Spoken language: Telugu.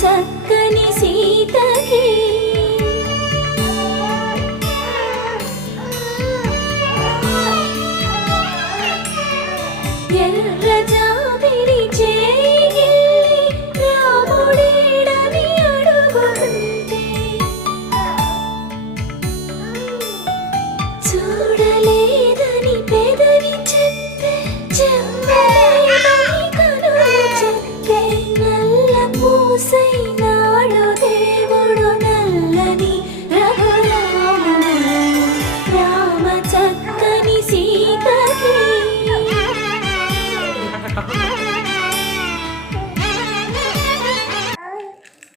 చక్కని సీతకి ఎర్ర జాబిలి చేయి రాముడేడని అడుగుతుంటే చూడలేదని పెదవి చెప్పే చెమ్మలేదని కనులు చెప్పే నల్ల పూసై